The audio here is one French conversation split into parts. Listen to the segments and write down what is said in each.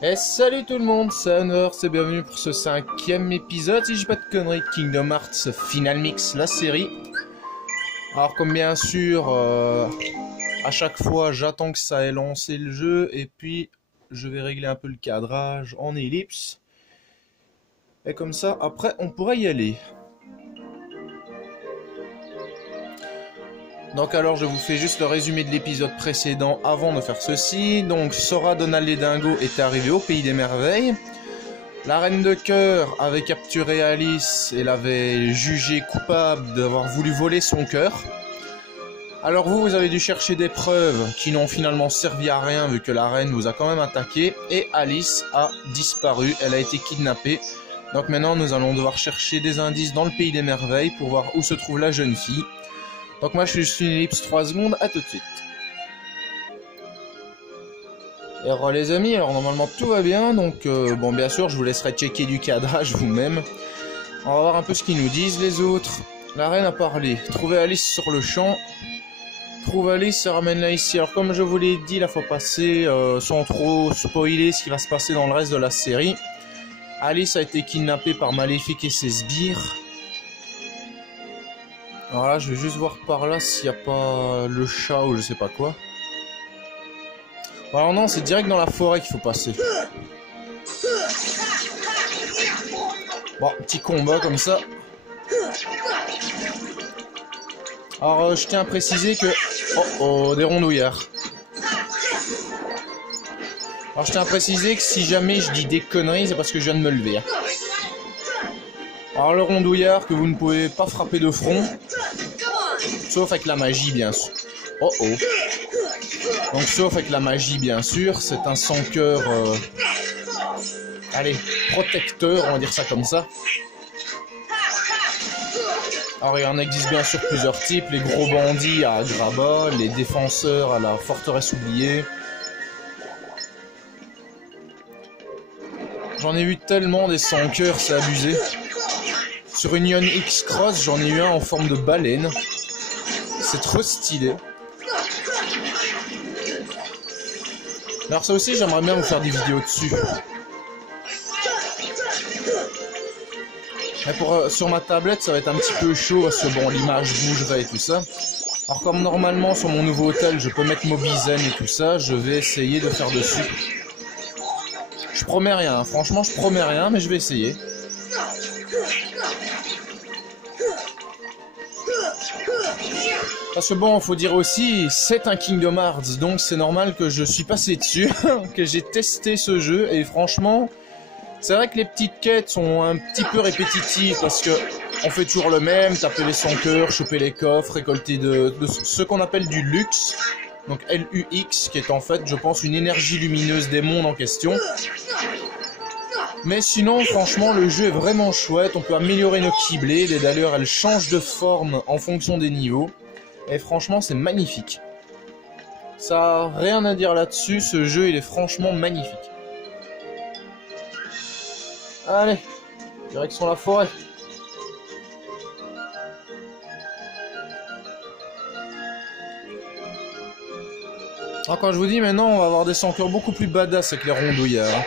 Et salut tout le monde, c'est Honor, c'est bienvenue pour ce 5e épisode, si j'ai pas de conneries, de Kingdom Hearts Final Mix, la série. Alors comme bien sûr, à chaque fois j'attends que ça ait lancé le jeu, et puis je vais régler un peu le cadrage en ellipse. Et comme ça, après on pourra y aller. Donc alors je vous fais juste le résumé de l'épisode précédent avant de faire ceci. Donc Sora, Donald et Dingo est arrivé au Pays des Merveilles. La Reine de Cœur avait capturé Alice et l'avait jugée coupable d'avoir voulu voler son cœur. Alors vous avez dû chercher des preuves qui n'ont finalement servi à rien vu que la Reine vous a quand même attaqué. Et Alice a disparu, elle a été kidnappée. Donc maintenant nous allons devoir chercher des indices dans le Pays des Merveilles pour voir où se trouve la jeune fille. Donc moi je suis juste une ellipse 3 secondes, à tout de suite. Et alors les amis, alors normalement tout va bien, donc bon bien sûr je vous laisserai checker du cadrage vous-même. On va voir un peu ce qu'ils nous disent les autres. La reine a parlé, trouvez Alice sur le champ. Trouve Alice et ramène-la ici. Alors comme je vous l'ai dit la fois passée, sans trop spoiler ce qui va se passer dans le reste de la série, Alice a été kidnappée par Maléfique et ses sbires. Alors là, je vais juste voir par là s'il n'y a pas le chat ou je sais pas quoi. Alors non, c'est direct dans la forêt qu'il faut passer. Bon, petit combat comme ça. Alors, je tiens à préciser que... Oh, des rondouillards. Alors, je tiens à préciser que si jamais je dis des conneries, c'est parce que je viens de me lever. Alors, le rondouillard que vous ne pouvez pas frapper de front... Sauf avec la magie, bien sûr. Oh. Donc, sauf avec la magie, bien sûr. C'est un sans-cœur... Allez, protecteur, on va dire ça comme ça. Alors, il en existe bien sûr plusieurs types. Les gros bandits à Agrabah, les défenseurs à la forteresse oubliée. J'en ai vu tellement des sans-cœurs, c'est abusé. Sur Union X-Cross, j'en ai eu un en forme de baleine. C'est trop stylé. Alors ça aussi, j'aimerais bien vous faire des vidéos dessus. Mais sur ma tablette, ça va être un petit peu chaud parce que bon, l'image bougerait et tout ça. Alors comme normalement, sur mon nouveau hôtel, je peux mettre Mobizen et tout ça, je vais essayer de faire dessus. Je promets rien, franchement, je promets rien, mais je vais essayer. Parce que bon, faut dire aussi, c'est un Kingdom Hearts, donc c'est normal que je suis passé dessus, que j'ai testé ce jeu, et franchement, c'est vrai que les petites quêtes sont un petit peu répétitives, parce que on fait toujours le même, taper les sans-cœurs, choper les coffres, récolter de ce qu'on appelle du luxe, donc LUX, qui est en fait, je pense, une énergie lumineuse des mondes en question. Mais sinon, franchement, le jeu est vraiment chouette, on peut améliorer nos Keyblades, et d'ailleurs, elles changent de forme en fonction des niveaux. Et franchement, c'est magnifique. Ça a rien à dire là-dessus, ce jeu, il est franchement magnifique. Allez, direction la forêt. Alors quand je vous dis maintenant, on va avoir des sans-cœurs beaucoup plus badass avec les rondouillards.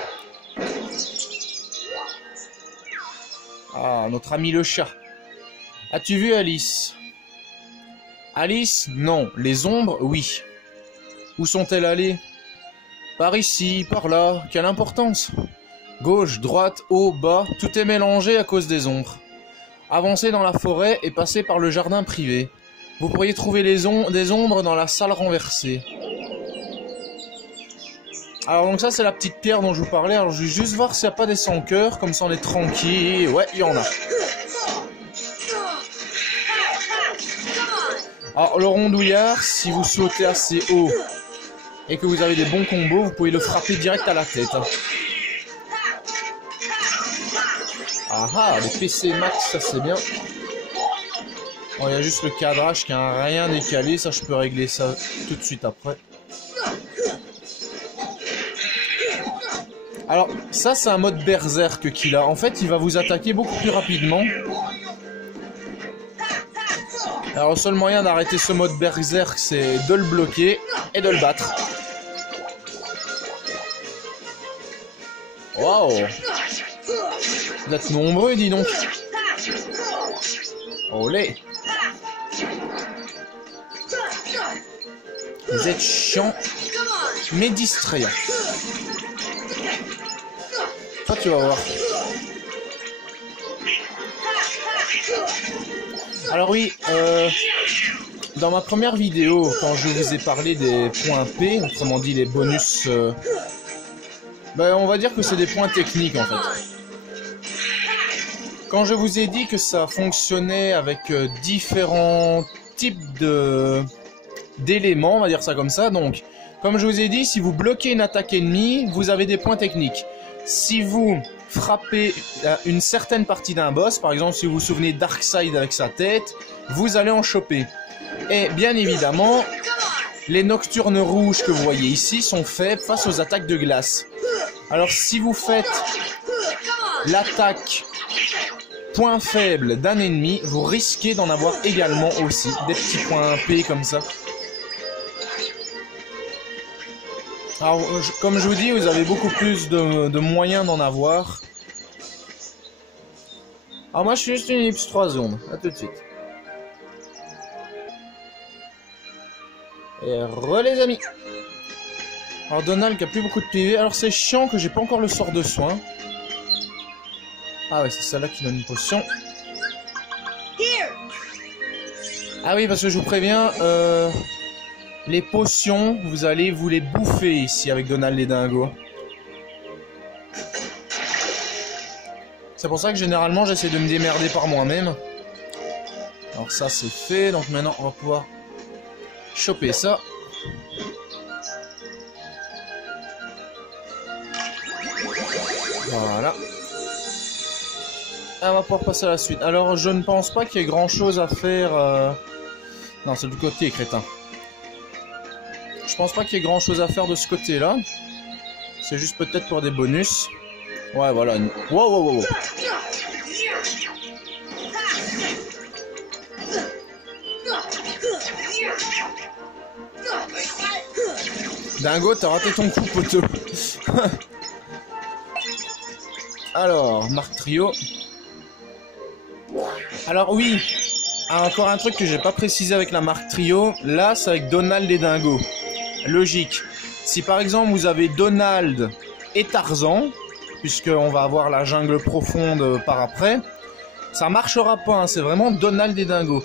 Ah, notre ami le chat. As-tu vu Alice ? Alice, non. Les ombres, oui. Où sont-elles allées? Par ici, par là, quelle importance? Gauche, droite, haut, bas, tout est mélangé à cause des ombres. Avancez dans la forêt et passez par le jardin privé. Vous pourriez trouver des ombres dans la salle renversée. Alors donc ça c'est la petite pierre dont je vous parlais. Alors je vais juste voir s'il n'y a pas des sans-cœurs, comme ça on est tranquille. Ouais, il y en a. Alors le rondouillard, si vous sautez assez haut et que vous avez des bons combos, vous pouvez le frapper direct à la tête. Ah, les PC max, ça c'est bien. Bon, il y a juste le cadrage qui a rien décalé, ça je peux régler ça tout de suite après. Alors ça c'est un mode berserk qu'il a. En fait il va vous attaquer beaucoup plus rapidement. Alors le seul moyen d'arrêter ce mode berserk, c'est de le bloquer et de le battre. Waouh! Vous êtes nombreux, dis donc. Olé! Vous êtes chiant, mais distrayant. Toi, tu vas voir. Alors oui, dans ma première vidéo, quand je vous ai parlé des points P, autrement dit les bonus, ben on va dire que c'est des points techniques en fait. Quand je vous ai dit que ça fonctionnait avec différents types d'éléments, on va dire ça comme ça, donc comme je vous ai dit, si vous bloquez une attaque ennemie, vous avez des points techniques. Si vous frappez une certaine partie d'un boss, par exemple si vous vous souvenez Darkseid avec sa tête, vous allez en choper. Et bien évidemment, les nocturnes rouges que vous voyez ici sont faibles face aux attaques de glace. Alors si vous faites l'attaque point faible d'un ennemi, vous risquez d'en avoir également aussi, des petits points P comme ça. Alors, comme je vous dis, vous avez beaucoup plus de moyens d'en avoir. Alors moi, je suis juste une ellipse 3 zone. A tout de suite. Et les amis. Alors Donald qui a plus beaucoup de PV. Alors c'est chiant que j'ai pas encore le sort de soin. Ah ouais, c'est celle-là qui donne une potion. Ah oui, parce que je vous préviens, les potions, vous allez vous les bouffer ici avec Donald les dingos. C'est pour ça que généralement j'essaie de me démerder par moi-même. Alors ça c'est fait, donc maintenant on va pouvoir choper ça. Voilà. On va pouvoir passer à la suite. Alors je ne pense pas qu'il y ait grand chose à faire. Non, c'est du côté crétin. Je pense pas qu'il y ait grand chose à faire de ce côté là. C'est juste peut-être pour des bonus. Ouais voilà. Wow wow wow wow. Dingo, t'as raté ton coup poteau. Alors, Marc Trio. Alors oui, encore un truc que j'ai pas précisé avec la marque Trio, là c'est avec Donald et Dingo. Logique. Si par exemple vous avez Donald et Tarzan, puisqu'on va avoir la jungle profonde par après, ça marchera pas, hein, c'est vraiment Donald et Dingo.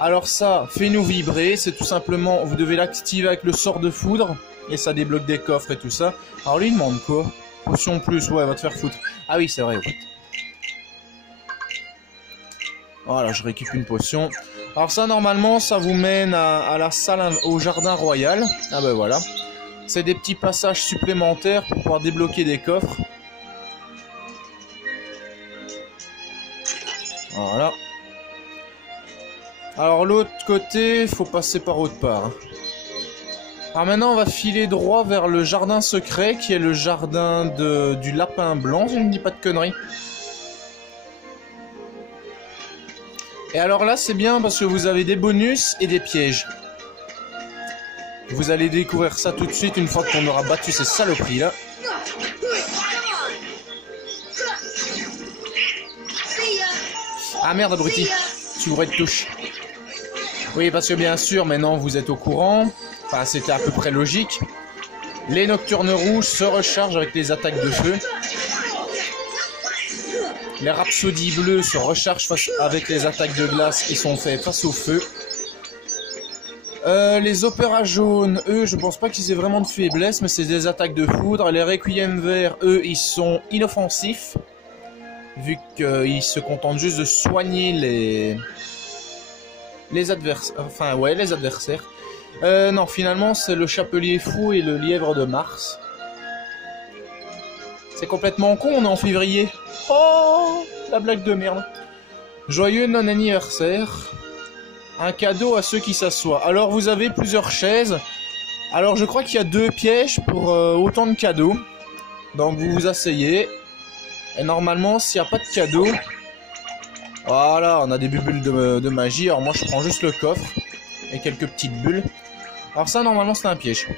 Alors ça, fais-nous vibrer, c'est tout simplement, vous devez l'activer avec le sort de foudre, et ça débloque des coffres et tout ça. Alors lui il demande quoi? Potion plus, ouais, va te faire foutre. Ah oui, c'est vrai, en fait. Voilà, je récupère une potion. Alors ça, normalement, ça vous mène à la salle, au jardin royal. Ah ben voilà. C'est des petits passages supplémentaires pour pouvoir débloquer des coffres. Voilà. Alors l'autre côté, il faut passer par autre part. Alors maintenant, on va filer droit vers le jardin secret, qui est le jardin du lapin blanc, si je ne dis pas de conneries. Et alors là, c'est bien parce que vous avez des bonus et des pièges. Vous allez découvrir ça tout de suite une fois qu'on aura battu ces saloperies là. Ah merde, abruti. Tu voudrais de touche. Oui, parce que bien sûr, maintenant vous êtes au courant. Enfin, c'était à peu près logique. Les nocturnes rouges se rechargent avec les attaques de feu. Les rhapsodies bleues se rechargent avec les attaques de glace et sont faits face au feu. Les opéras jaunes, eux, je pense pas qu'ils aient vraiment de faiblesse, mais c'est des attaques de foudre. Les requiem verts, eux, ils sont inoffensifs, vu qu'ils se contentent juste de soigner les adversaires. Enfin, ouais, les adversaires. Non, finalement, c'est le chapelier fou et le lièvre de Mars. C'est complètement con, on est en février. Oh, la blague de merde. Joyeux non-anniversaire. Un cadeau à ceux qui s'assoient. Alors, vous avez plusieurs chaises. Alors, je crois qu'il y a 2 pièges pour autant de cadeaux. Donc, vous vous asseyez. Et normalement, s'il n'y a pas de cadeau... Voilà, on a des bulles de magie. Alors, moi, je prends juste le coffre. Et quelques petites bulles. Alors ça, normalement, c'est un piège.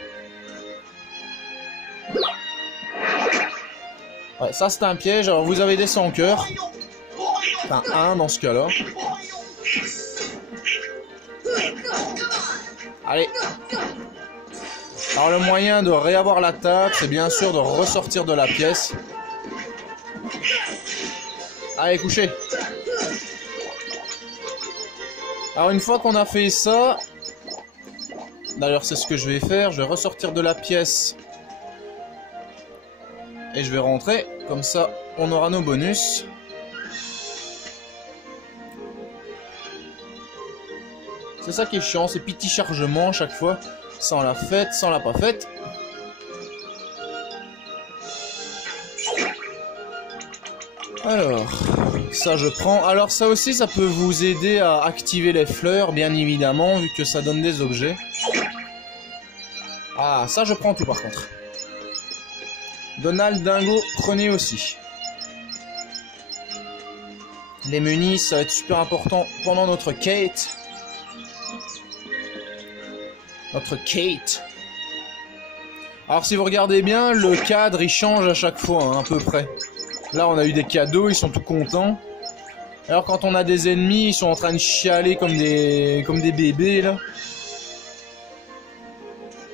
Ouais, ça c'est un piège. Alors vous avez des 100 cœurs. Enfin, un dans ce cas-là. Allez. Alors le moyen de réavoir la table, c'est bien sûr de ressortir de la pièce. Allez, couchez. Alors une fois qu'on a fait ça, d'ailleurs c'est ce que je vais faire, je vais ressortir de la pièce et je vais rentrer, comme ça on aura nos bonus. C'est ça qui est chiant, ces petits chargements à chaque fois. Ça on l'a fait, ça on l'a pas fait. Alors, ça je prends. Alors ça aussi, ça peut vous aider à activer les fleurs, bien évidemment, vu que ça donne des objets. Ah, ça je prends tout par contre. Donald, Dingo, prenez aussi. Les menus, ça va être super important pendant notre quête. Notre quête. Alors si vous regardez bien, le cadre il change à chaque fois, hein, à peu près. Là on a eu des cadeaux, ils sont tout contents. Alors quand on a des ennemis, ils sont en train de chialer comme des bébés là.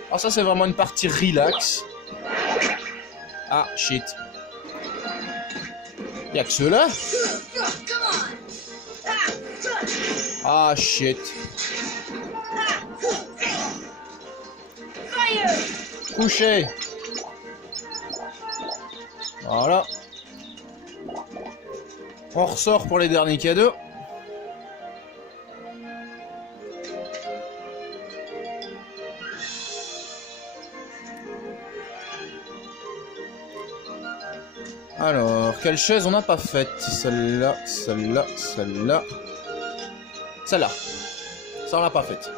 Alors ça c'est vraiment une partie relax. Ah shit. Y'a que ceux-là? Ah shit. Couché. Voilà. On ressort pour les derniers cadeaux. Alors, quelle chaise on n'a pas faite? Celle-là, celle-là, celle-là. Celle-là. Ça on l'a pas faite.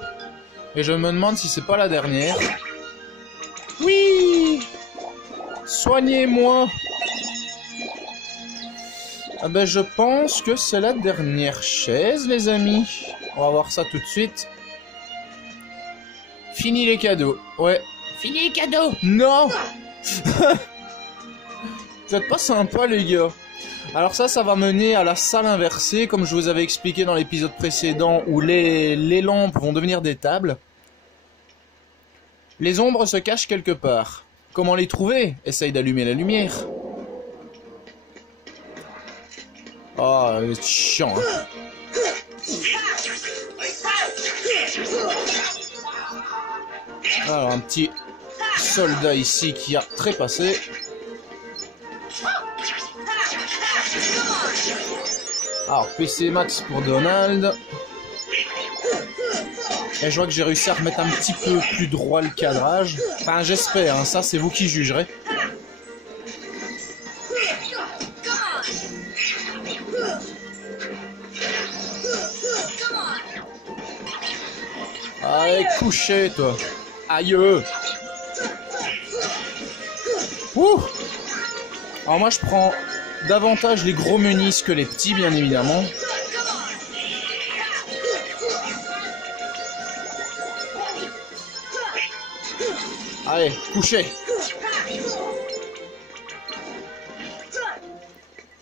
Et je me demande si c'est pas la dernière. Oui! Soignez-moi! Ah ben je pense que c'est la dernière chaise, les amis. On va voir ça tout de suite. Fini les cadeaux. Ouais. Fini les cadeaux! Non! Vous êtes pas sympa, les gars. Alors ça va mener à la salle inversée, comme je vous avais expliqué dans l'épisode précédent, où les lampes vont devenir des tables. Les ombres se cachent quelque part. Comment les trouver? Essaye d'allumer la lumière. Ah, c'est chiant, hein. Alors, un petit soldat ici qui a trépassé. Alors, PC Max pour Donald. Et je vois que j'ai réussi à remettre un petit peu plus droit le cadrage. Enfin, j'espère, hein, ça c'est vous qui jugerez. Allez, couché, toi. Aïe. Ouh. Alors moi, je prends davantage les gros menus que les petits, bien évidemment. Allez, couchez.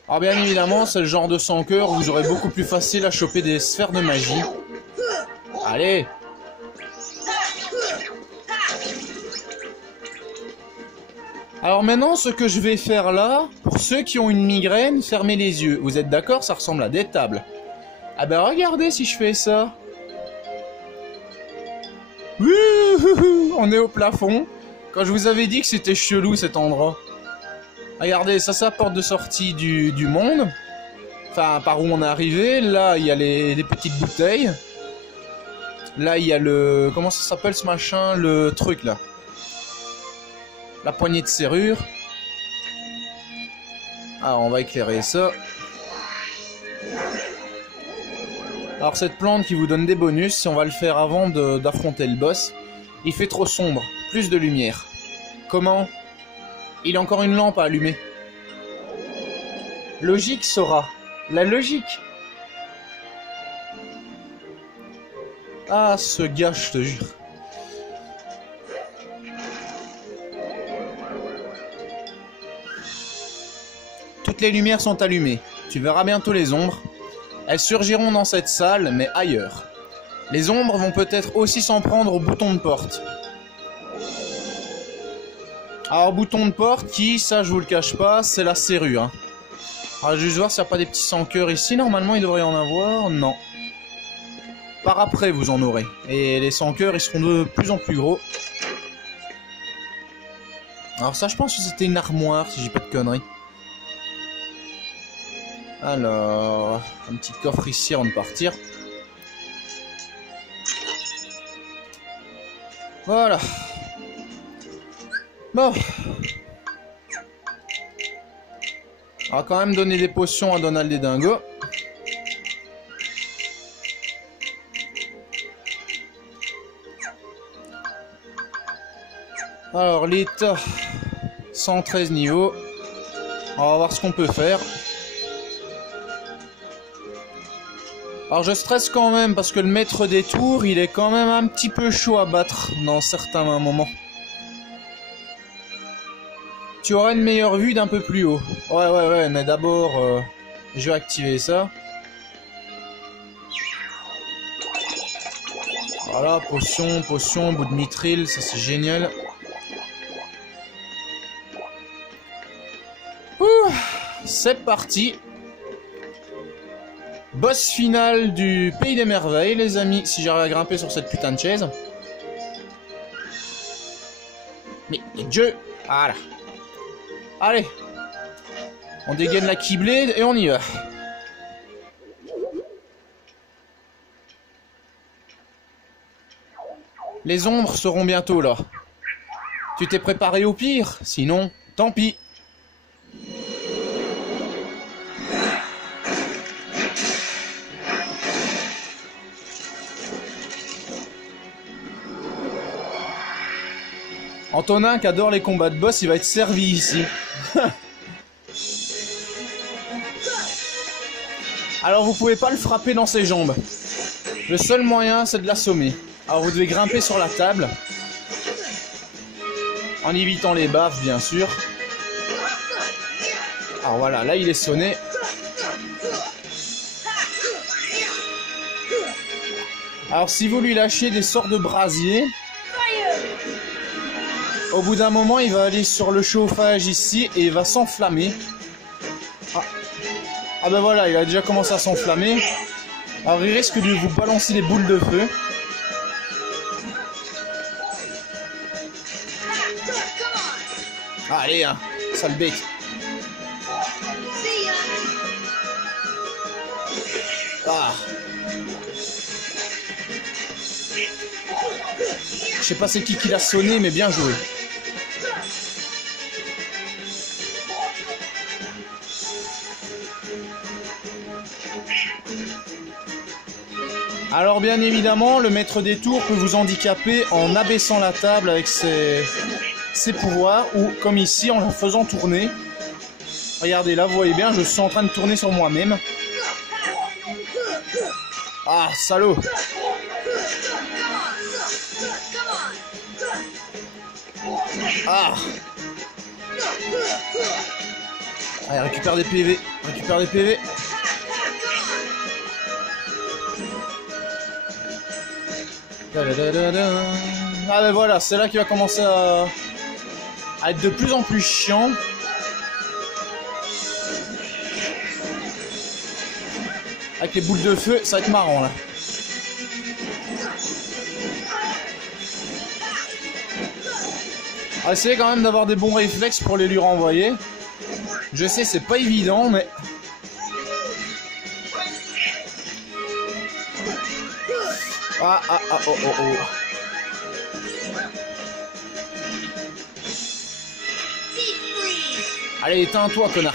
Alors bien évidemment, c'est le genre de 100 cœurs où vous aurez beaucoup plus facile à choper des sphères de magie. Allez. Alors maintenant, ce que je vais faire là, pour ceux qui ont une migraine, fermez les yeux. Vous êtes d'accord? Ça ressemble à des tables. Ah ben regardez si je fais ça. Wouhou, on est au plafond. Quand je vous avais dit que c'était chelou cet endroit. Regardez, ça c'est la porte de sortie du monde. Enfin, par où on est arrivé. Là, il y a les petites bouteilles. Là, il y a le... Comment ça s'appelle ce machin? Le truc là. La poignée de serrure. Alors, on va éclairer ça. Alors, cette plante qui vous donne des bonus, on va le faire avant d'affronter le boss. Il fait trop sombre. Plus de lumière. Comment? Il a encore une lampe à allumer. Logique Sora. La logique. Ah, ce gars, je te jure. toutes les lumières sont allumées. Tu verras bientôt les ombres. Elles surgiront dans cette salle, mais ailleurs. Les ombres vont peut-être aussi s'en prendre au bouton de porte. Alors, bouton de porte qui, ça je vous le cache pas, c'est la serrure. Hein. Alors, juste voir s'il n'y a pas des petits sans-cœurs ici. Normalement, il devrait y en avoir. Non. Par après, vous en aurez. Et les sans-cœurs, ils seront de plus en plus gros. Alors ça, je pense que c'était une armoire, si j'ai pas de conneries. Alors, un petit coffre ici avant de partir. Voilà. Bon. On va quand même donner des potions à Donald et Dingo. Alors, l'état, 113 niveaux. On va voir ce qu'on peut faire. Alors, je stresse quand même parce que le maître des tours, il est quand même un petit peu chaud à battre dans certains moments. Tu auras une meilleure vue d'un peu plus haut. Ouais, mais d'abord, je vais activer ça. Voilà, potion, bout de mithril, ça c'est génial. C'est parti. Boss final du Pays des Merveilles, les amis. Si j'arrive à grimper sur cette putain de chaise. Mais Dieu. Voilà. Allez. On dégaine la Keyblade et on y va. Les ombres seront bientôt là. Tu t'es préparé au pire? Sinon, tant pis. Antonin, qui adore les combats de boss, il va être servi ici. Alors vous pouvez pas le frapper dans ses jambes. Le seul moyen, c'est de l'assommer. Alors vous devez grimper sur la table. En évitant les baffes, bien sûr. Alors voilà, là il est sonné. Alors si vous lui lâchez des sorts de brasier... Au bout d'un moment, il va aller sur le chauffage ici et il va s'enflammer. Ah ben voilà, il a déjà commencé à s'enflammer. Alors il risque de vous balancer des boules de feu. Allez, hein, sale bête. Ah. Je sais pas c'est qui l'a sonné, mais bien joué. Alors bien évidemment, le maître des tours peut vous handicaper en abaissant la table avec ses pouvoirs, ou comme ici en la faisant tourner. Regardez là, vous voyez bien, je suis en train de tourner sur moi-même. Ah, salaud! Ah! Allez, récupère des PV, récupère des PV. Ah ben voilà, c'est là qu'il va commencer à être de plus en plus chiant. Avec les boules de feu, ça va être marrant là. Essayez quand même d'avoir des bons réflexes pour les lui renvoyer. Je sais, c'est pas évident, mais... Oh. Allez, éteins-toi, connard.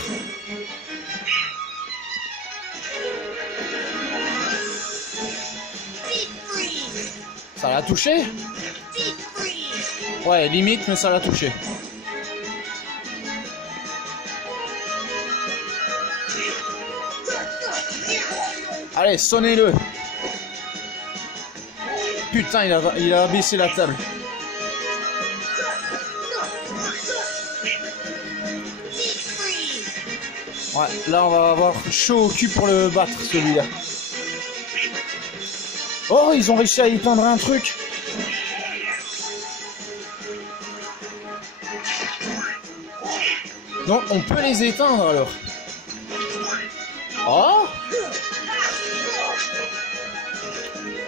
Ça l'a touché? Ouais, limite, mais ça l'a touché. Allez, sonnez-le. Putain, il a abaissé la table. Ouais, là on va avoir chaud au cul pour le battre celui-là. Oh, ils ont réussi à éteindre un truc. Donc on peut les éteindre alors. Oh.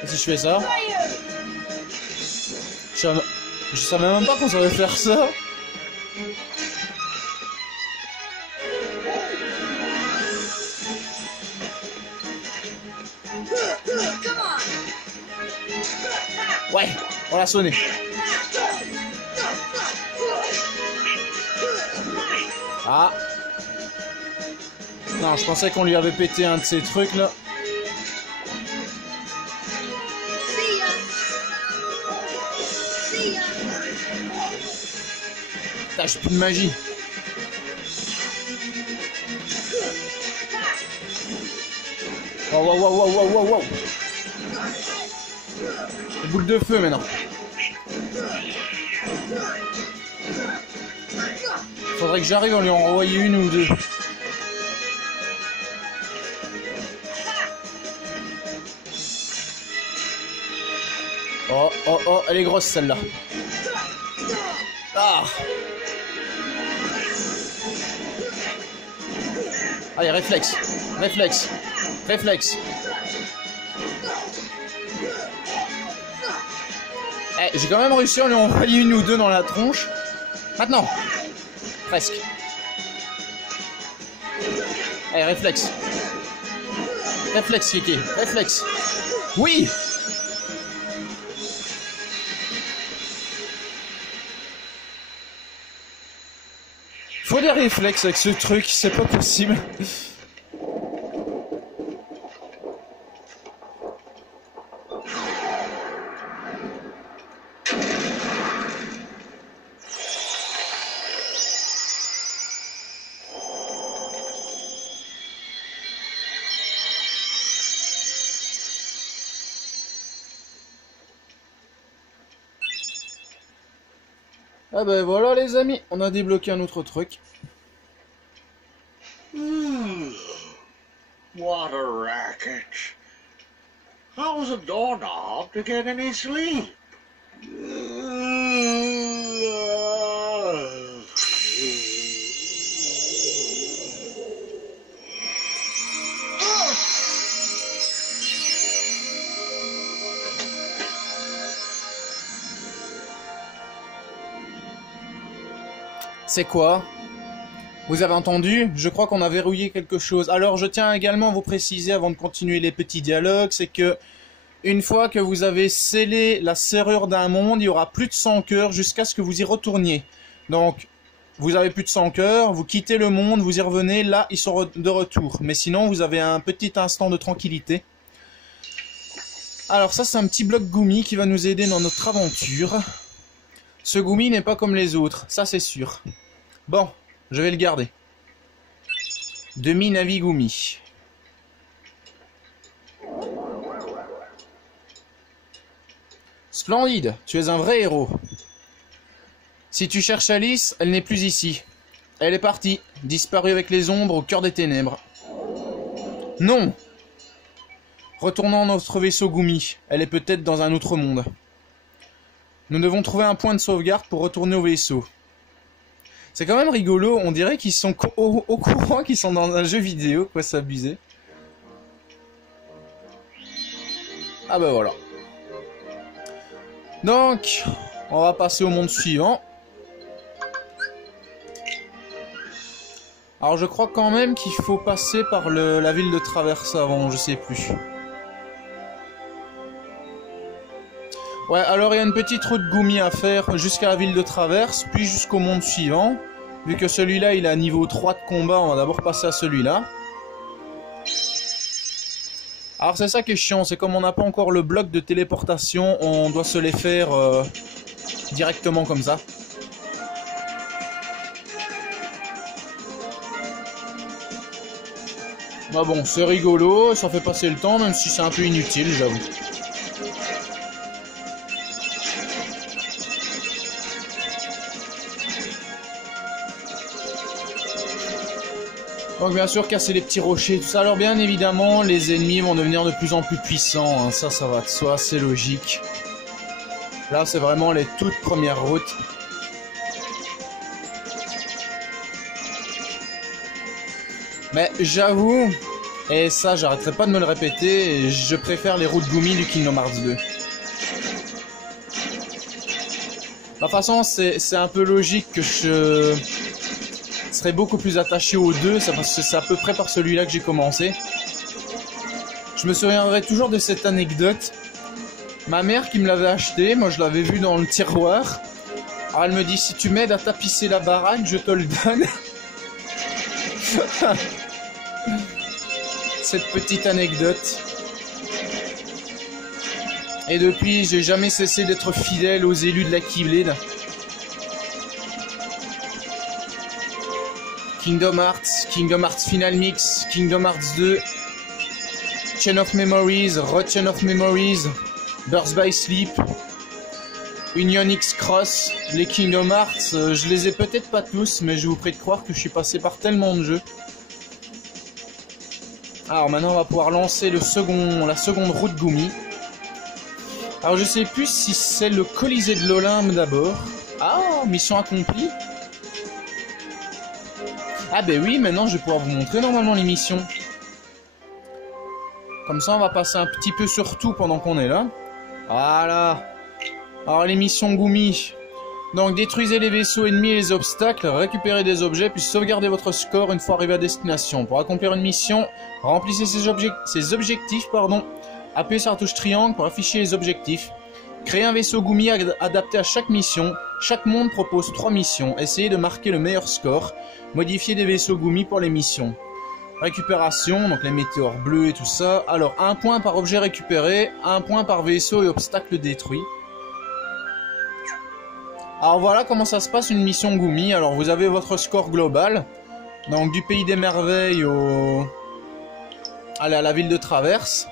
Si je fais ça. Je savais même pas qu'on savait faire ça. Ouais, on l'a sonné. Ah. Non, je pensais qu'on lui avait pété un de ces trucs là. Putain, j'ai plus de magie. Wow, wow, wow, wow, wow, wow. Boule de feu maintenant. Faudrait que j'arrive à lui en envoyer une ou deux. Oh, oh, oh, elle est grosse celle-là. Ah. Allez, réflexe. Réflexe. Réflexe. Eh, j'ai quand même réussi à lui envoyer une ou deux dans la tronche. Maintenant. Presque. Allez, réflexe. Réflexe, Kiki. Réflexe. Oui. Faut des réflexes avec ce truc, c'est pas possible. Ah ben voilà les amis, on a débloqué un autre truc. What a racket. How's a doorknob to get any sleep? C'est quoi? Vous avez entendu? Je crois qu'on a verrouillé quelque chose. Alors je tiens également à vous préciser avant de continuer les petits dialogues, c'est que une fois que vous avez scellé la serrure d'un monde, il y aura plus de 100 cœurs jusqu'à ce que vous y retourniez. Donc vous avez plus de 100 cœurs, vous quittez le monde, vous y revenez, là ils sont de retour. Mais sinon vous avez un petit instant de tranquillité. Alors ça c'est un petit bloc Gumi qui va nous aider dans notre aventure. Ce Gumi n'est pas comme les autres, ça c'est sûr. Bon, je vais le garder. Demi-Navi Gumi. Splendide, tu es un vrai héros. Si tu cherches Alice, elle n'est plus ici. Elle est partie, disparue avec les ombres au cœur des ténèbres. Non! Retournons dans notre vaisseau Gumi. Elle est peut-être dans un autre monde. Nous devons trouver un point de sauvegarde pour retourner au vaisseau. C'est quand même rigolo, on dirait qu'ils sont au courant qu'ils sont dans un jeu vidéo, quoi, s'abuser. Ah bah voilà. Donc, on va passer au monde suivant. Alors je crois quand même qu'il faut passer par la ville de Traverse avant, je sais plus. Ouais, alors il y a une petite route Gumi à faire jusqu'à la ville de Traverse, puis jusqu'au monde suivant. Vu que celui-là il est à niveau 3 de combat, on va d'abord passer à celui-là. Alors c'est ça qui est chiant, c'est comme on n'a pas encore le bloc de téléportation, on doit se les faire directement comme ça. Bah bon, c'est rigolo, ça fait passer le temps, même si c'est un peu inutile, j'avoue. Donc bien sûr casser les petits rochers, tout ça. Alors bien évidemment les ennemis vont devenir de plus en plus puissants, hein. Ça va de soi, c'est logique. Là c'est vraiment les toutes premières routes. Mais j'avoue, et ça j'arrêterai pas de me le répéter, je préfère les routes Gumi du Kingdom Hearts 2. De toute façon c'est un peu logique que je serais beaucoup plus attaché aux deux, parce que c'est à peu près par celui-là que j'ai commencé. Je me souviendrai toujours de cette anecdote. Ma mère qui me l'avait acheté, moi je l'avais vu dans le tiroir. Alors elle me dit, si tu m'aides à tapisser la baraque, je te le donne. Cette petite anecdote. Et depuis, j'ai jamais cessé d'être fidèle aux élus de la Keyblade. Kingdom Hearts Final Mix, Kingdom Hearts 2, Chain of Memories, Chain of Memories, Birth by Sleep, Union X Cross, les Kingdom Hearts, je les ai peut-être pas tous, mais je vous prie de croire que je suis passé par tellement de jeux. Alors maintenant on va pouvoir lancer la seconde route Gumi. Alors je sais plus si c'est le Colisée de l'Olympe d'abord. Ah, mission accomplie. Ah ben oui, maintenant je vais pouvoir vous montrer normalement les missions. Comme ça on va passer un petit peu sur tout pendant qu'on est là. Voilà. Alors les missions Gumi. Donc détruisez les vaisseaux ennemis et les obstacles, récupérez des objets, puis sauvegardez votre score une fois arrivé à destination. Pour accomplir une mission, remplissez ces objectifs, appuyez sur la touche triangle pour afficher les objectifs. Créez un vaisseau Gumi adapté à chaque mission. Chaque monde propose 3 missions. Essayez de marquer le meilleur score. Modifiez des vaisseaux Gumi pour les missions. Récupération, donc les météores bleus et tout ça. Alors 1 point par objet récupéré, 1 point par vaisseau et obstacle détruit. Alors voilà comment ça se passe une mission Gumi. Alors vous avez votre score global. Donc du pays des merveilles à la ville de Traverse.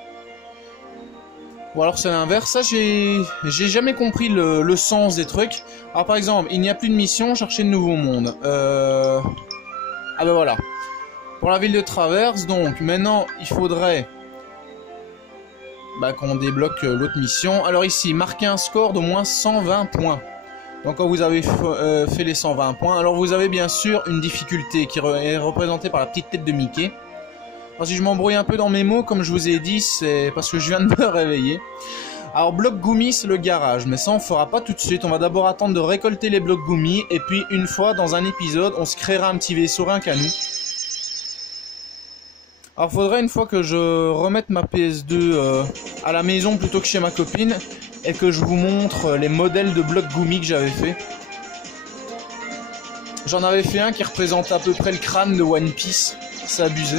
Ou alors c'est l'inverse. Ça j'ai jamais compris le sens des trucs. Alors par exemple, il n'y a plus de mission, cherchez de nouveaux mondes. Ah ben voilà. Pour la ville de Traverse, donc maintenant il faudrait qu'on débloque l'autre mission. Alors ici, marquez un score d'au moins 120 points. Donc quand vous avez fait les 120 points, alors vous avez bien sûr une difficulté qui est représentée par la petite tête de Mickey. Alors si je m'embrouille un peu dans mes mots, comme je vous ai dit, c'est parce que je viens de me réveiller. Alors bloc Gumi c'est le garage, mais ça on fera pas tout de suite, on va d'abord attendre de récolter les blocs Gumi, et puis une fois dans un épisode, on se créera un petit vaisseau rien qu'à nous. Alors faudrait une fois que je remette ma PS2 à la maison plutôt que chez ma copine, et que je vous montre les modèles de blocs Gumi que j'avais fait. J'en avais fait un qui représente à peu près le crâne de One Piece, c'est abusé.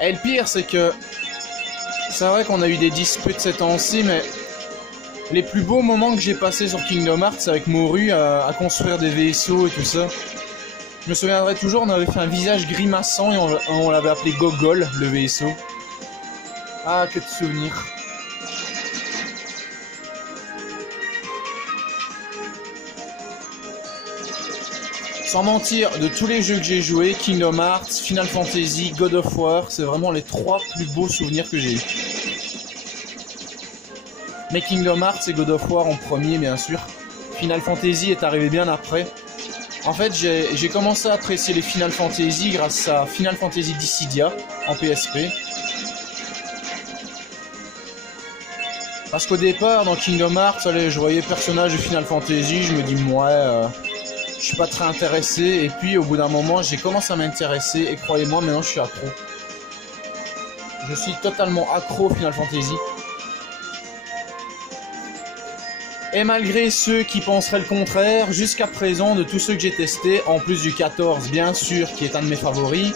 Et le pire c'est que c'est vrai qu'on a eu des disputes ces temps-ci, mais les plus beaux moments que j'ai passés sur Kingdom Hearts avec Moru à construire des vaisseaux et tout ça. Je me souviendrai toujours, on avait fait un visage grimaçant et on l'avait appelé Gogol, le vaisseau. Ah, que de souvenirs. Sans mentir, de tous les jeux que j'ai joués, Kingdom Hearts, Final Fantasy, God of War, c'est vraiment les 3 plus beaux souvenirs que j'ai eu. Mais Kingdom Hearts et God of War en premier, bien sûr. Final Fantasy est arrivé bien après. En fait, j'ai commencé à apprécier les Final Fantasy grâce à Final Fantasy Dissidia en PSP. Parce qu'au départ, dans Kingdom Hearts, allez, je voyais personnage de Final Fantasy, je me dis, je suis pas très intéressé. Et puis, au bout d'un moment, j'ai commencé à m'intéresser. Et croyez-moi, maintenant, je suis accro. Je suis totalement accro au Final Fantasy. Et malgré ceux qui penseraient le contraire, jusqu'à présent, de tous ceux que j'ai testés, en plus du 14 bien sûr, qui est un de mes favoris,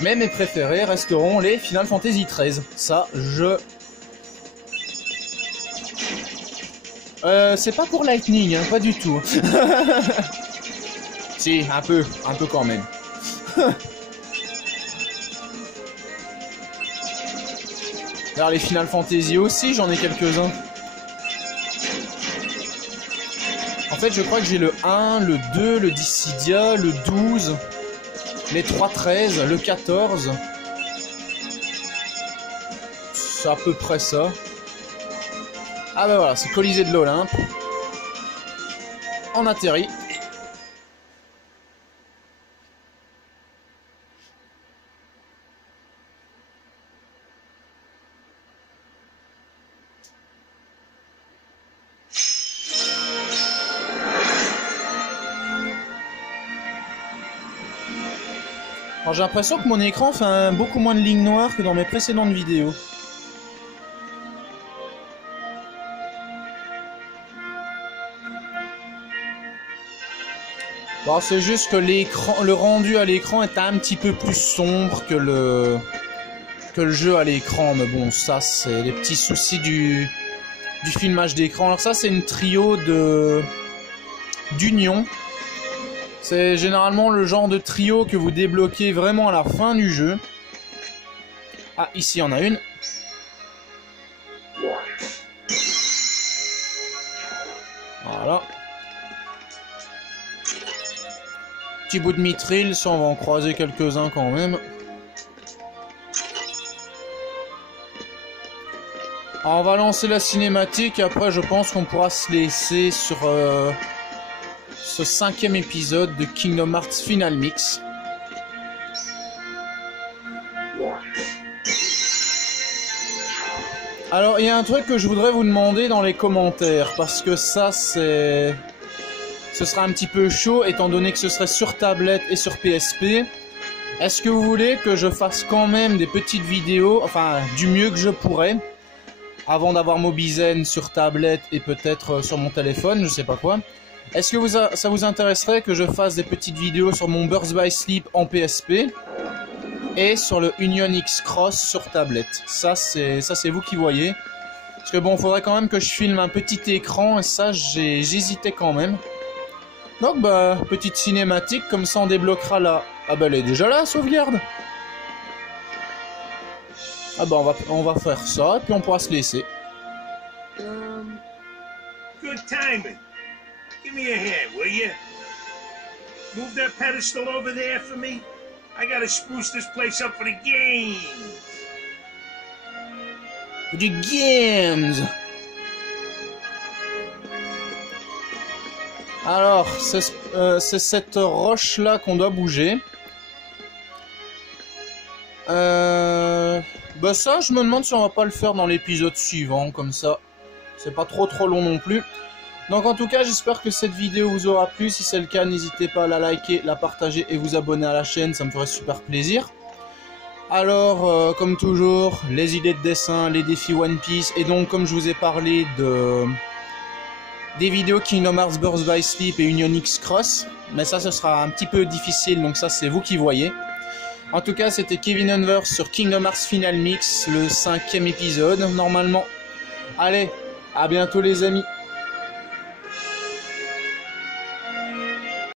mais mes préférés resteront les Final Fantasy XIII. Ça, c'est pas pour Lightning, hein, pas du tout. Si, un peu quand même. Alors les Final Fantasy aussi, j'en ai quelques-uns. En fait, je crois que j'ai le 1, le 2, le Dissidia, le 12, les 3-13, le 14. C'est à peu près ça. Ah bah voilà, c'est Colisée de l'Olympe. On atterrit. Alors j'ai l'impression que mon écran fait beaucoup moins de lignes noires que dans mes précédentes vidéos. Bon, c'est juste que le rendu à l'écran est un petit peu plus sombre que le jeu à l'écran. Mais bon, ça c'est les petits soucis du filmage d'écran. Alors ça c'est une trio d'union. C'est généralement le genre de trio que vous débloquez vraiment à la fin du jeu. Ah, ici il y en a une. Voilà. Petit bout de mitril, ça on va en croiser quelques-uns quand même. Alors, on va lancer la cinématique et après je pense qu'on pourra se laisser sur ce 5e épisode de Kingdom Hearts Final Mix. Alors il y a un truc que je voudrais vous demander dans les commentaires parce que ça ce sera un petit peu chaud étant donné que ce serait sur tablette et sur PSP. Est-ce que vous voulez que je fasse quand même des petites vidéos, enfin du mieux que je pourrais, avant d'avoir Mobizen sur tablette et peut-être sur mon téléphone, je sais pas quoi. Est-ce que ça vous intéresserait que je fasse des petites vidéos sur mon Birth by Sleep en PSP et sur le Union X Cross sur tablette? Ça c'est vous qui voyez. Parce que bon, il faudrait quand même que je filme un petit écran et ça j'hésitais quand même. Donc bah, petite cinématique, comme ça on débloquera la... Ah bah elle est déjà là, sauvegarde. Ah bah on va faire ça et puis on pourra se laisser. Good timing. Give me a hand, will you? Move that pedestal over there for me. I gotta spruce this place up for the game. Du games. Alors, c'est cette roche-là qu'on doit bouger. Bah ça, je me demande si on va pas le faire dans l'épisode suivant, comme ça. C'est pas trop long non plus. Donc en tout cas, j'espère que cette vidéo vous aura plu. Si c'est le cas, n'hésitez pas à la liker, la partager et vous abonner à la chaîne, ça me ferait super plaisir. Alors, comme toujours, les idées de dessin, les défis One Piece, et donc comme je vous ai parlé des vidéos Kingdom Hearts Birth by Sleep et Union X Cross, mais ça ce sera un petit peu difficile, donc ça c'est vous qui voyez. En tout cas, c'était Kevin Unverse sur Kingdom Hearts Final Mix, le 5e épisode normalement. Allez, à bientôt les amis.